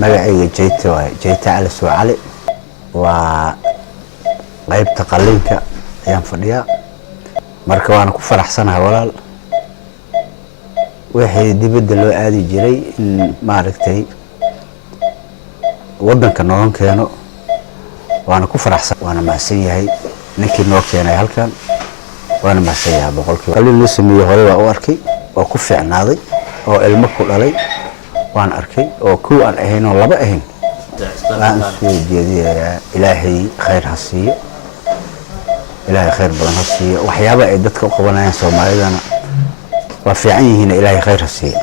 magacayga Jeyte waay Jeyte Cali Soo Cali waa qaybta qalliinka ayaan fadhiyaa marka waan ku faraxsanahay walaal wixii dibadda loo aadi jiray in maaragtay wadanka noon keeno waan ku faraxsan waana maasan yahay ninkii noo keenay halkan waana maasan yahay boqolkiiba qalliin la sameeyay hore waa u arkay oo ku fiicnaaday oo ilmo ku dhalay waan arkay oo ku aan ahayn oo laba ahayn aan soo jeediyay ilaahay khayr ha siiyo ilaahay khayr badan ha siiyo waxyaabo ay dadka u qabanayaan Soomaalidana waa fiican yihiin ilaahay khayr ha siiyo